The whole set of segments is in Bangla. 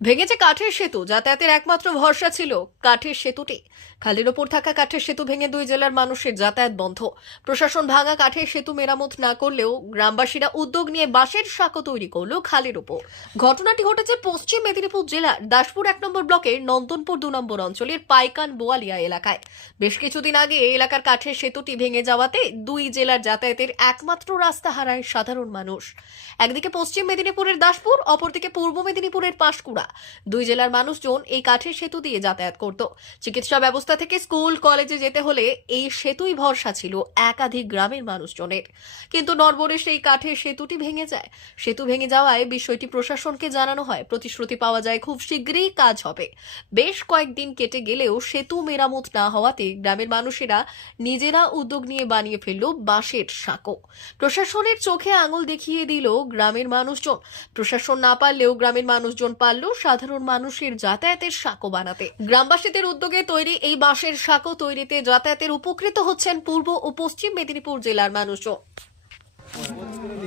ভেঙেছে কাঠের সেতু, যাতায়াতের একমাত্র ভরসা ছিল কাঠের সেতুটি। খালের ওপর থাকা কাঠের সেতু ভেঙে দুই জেলার মানুষের যাতায়াত বন্ধ। প্রশাসন ভাঙা কাঠের সেতু মেরামত না করলেও গ্রামবাসীরা উদ্যোগ নিয়ে বাঁশের সাঁকো তৈরি করল খালের ওপর। ঘটনাটি ঘটেছে পশ্চিম মেদিনীপুর জেলার দাসপুর এক নম্বর ব্লকের নন্দনপুর দু নম্বর অঞ্চলের পাইকান বোয়ালিয়া এলাকায়। বেশ কিছুদিন আগে এলাকার কাঠের সেতুটি ভেঙে যাওয়াতে দুই জেলার যাতায়াতের একমাত্র রাস্তা হারায় সাধারণ মানুষ। একদিকে পশ্চিম মেদিনীপুরের দাসপুর, অপরদিকে পূর্ব মেদিনীপুরের পাঁশকুড়া। দুই জেলার মানুষজন এই কাঠের সেতু দিয়ে যাতায়াত করত। চিকিৎসা ব্যবস্থা থেকে স্কুল, কলেজে যেতে হলে এই সেতুই ভরসা ছিল একাধিক গ্রামের মানুষজনের। কিন্তু নরবরে সেই কাঠের সেতুটি ভেঙে যায়। সেতু ভেঙে যাওয়ায় বিষয়টি প্রশাসনকে জানানো হয়। প্রতিশ্রুতি পাওয়া যায় খুব শীঘ্রই কাজ হবে। বেশ কয়েকদিন কেটে গেলেও সেতু মেরামত না হওয়াতে গ্রামের মানুষেরা নিজেরা উদ্যোগ নিয়ে বানিয়ে ফেলল বাঁশের সাঁকো। প্রশাসনের চোখে আঙুল দেখিয়ে দিল গ্রামের মানুষজন। প্রশাসন না পারলেও গ্রামের মানুষজন পারল সাধারণ মানুষের যাতায়াতের সাঁকো বানাতে। গ্রামবাসীদের উদ্যোগে তৈরি এই বাঁশের সাঁকো তৈরিতে যাতায়াতের উপকৃত হচ্ছেন পূর্ব ও পশ্চিম মেদিনীপুর জেলার মানুষও। মানে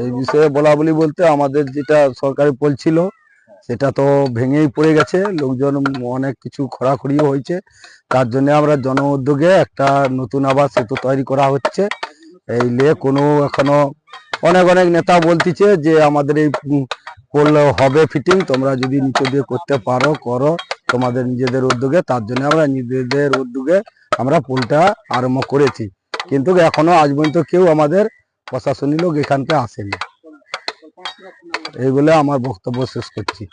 এই বিষয়ে বলা বলি বলতে আমাদের যেটা সরকারি পোল ছিল, সেটা তো ভেঙেই পড়ে গেছে। লোকজন অনেক কিছু খড়াখড়িও হয়েছে। তার জন্য আমরা জন উদ্যোগে একটা নতুন আবার সেতু তৈরি করা হচ্ছে। এই নিয়ে কোনো এখনও অনেক অনেক নেতা বলতেছে যে আমাদের এই পোল হবে ফিটিং, তোমরা যদি নিচে দিয়ে করতে পারো, করো। তোমাদের নিজেদের উদ্যোগে, তার জন্য আমরা নিজেদের উদ্যোগে আমরা পোলটা আরম্ভ করেছি। কিন্তু এখনও আজ পর্যন্ত কেউ আমাদের প্রশাসনিক লোক এখানকে আসেনি। এই বলে আমার বক্তব্য শেষ করছি।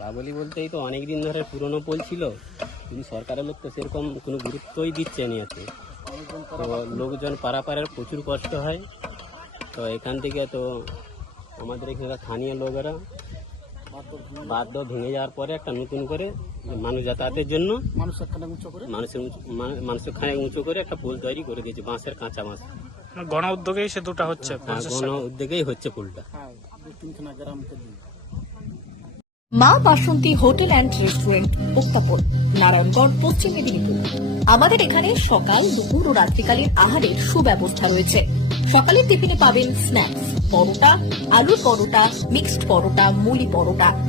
রাবলি বলতে এই তো অনেকদিন ধরে পুরনো পোল ছিল, কিন্তু সরকারের লোক তো সেরকম কোনো গুরুত্বই দিচ্ছে না এতে। তো লোকজন পারাপারের প্রচুর কষ্ট হয়, তো এখান থেকে তো আমাদের এখানে স্থানীয় লোকেরা বাধ্য ভেঙে যাওয়ার পরে একটা নতুন করে মানুষ যাতায়াতের জন্য মানুষের উঁচু- মা- মানুষের খানে উঁচু করে একটা পোল তৈরি করে দিয়েছে বাঁশের কাঁচা বাঁশ। গণ উদ্যোগেই সে সেতুটা হচ্ছে গণ উদ্যোগেই হচ্ছে পোলটা। Maa Basanti hotel and restaurant উত্তাপন Narayangarh Paschim Medinipur. আমাদের এখানে সকাল দুপুর ও রাত্রিকালীন আহারের সুব্যবস্থা রয়েছে। সকালের টিফিনে পাবেন স্ন্যাক্স পরোটা আলুর পরোটা মিক্সড পরোটা মুলি পরোটা।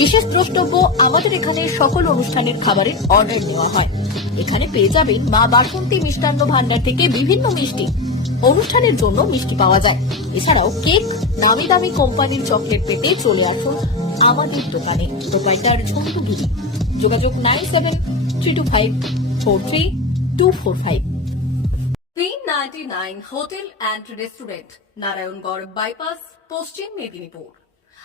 বিশেষ দ্রষ্টব্য আমাদের এখানে সকল অনুষ্ঠানের খাবারের অর্ডার নেওয়া হয়। এখানে পেয়ে যাবেন মা বাসন্তী মিষ্টান্ন ভান্ডার থেকে বিভিন্ন মিষ্টি। অনুষ্ঠানের জন্য মিষ্টি পাওয়া যায়। এছাড়াও কেক, নামি দামি কোম্পানির চকলেট পেতে চলে আসুন আমাদের দোকানে। প্রোপাইটার ঝন্টুগিরি যোগাযোগ nine seven three two five four three two four five. Hotel and restaurant Narayangarh bypass Paschim Medinipur